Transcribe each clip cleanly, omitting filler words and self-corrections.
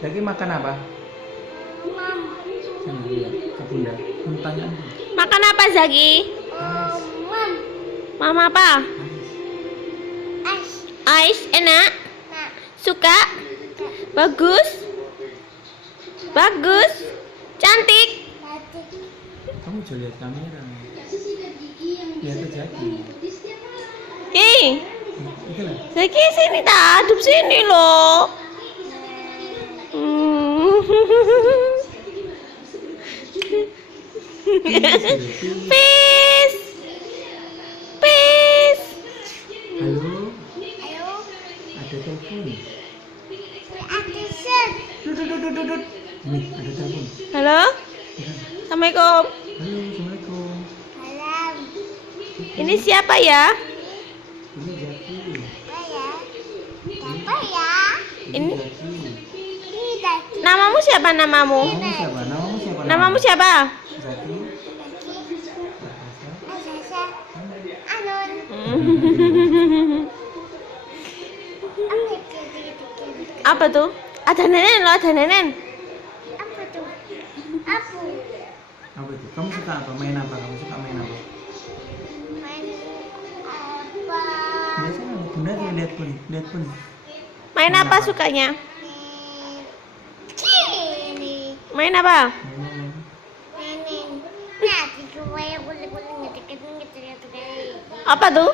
Jaki makan apa? Sana lihat ke bunda. Tanya apa? Makan apa Zaki? Mama apa? Ais enak? Suka? Bagus? Bagus? Cantik? Kamu coba lihat kamera. Lihat ke Jaki. Hei, Itu lah. Zaki sini tak aduk sini loh. Peace, peace. Halo. Ada telepon. Dudut. Nih, ada telepon. Halo, Assalamualaikum. Halo, assalamualaikum. Ini siapa ya? Ini Jaki. Ini Jaki. namamu siapa? Namamu? Namamu siapa? Namamu siapa? Namamu siapa? Jaki. Apa tuh? Ada nenek loh, ada nenek. Apa itu? Kamu suka apa? Main apa? Kamu suka main apa? Biasanya bunda tuh lihat pun. Main apa sukanya? Main apa? Apa tuh?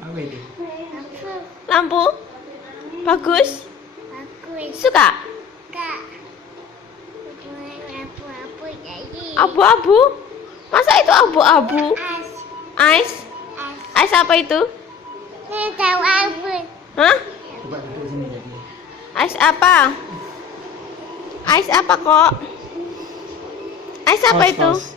Apa itu? Lampu? Bagus? Suka? Abu-abu? Masa itu abu-abu? Ais? Ais apa itu? Hah? Coba duduk sini Jaki. Ais apa? Ais apa kok? Ais apa itu? Kos.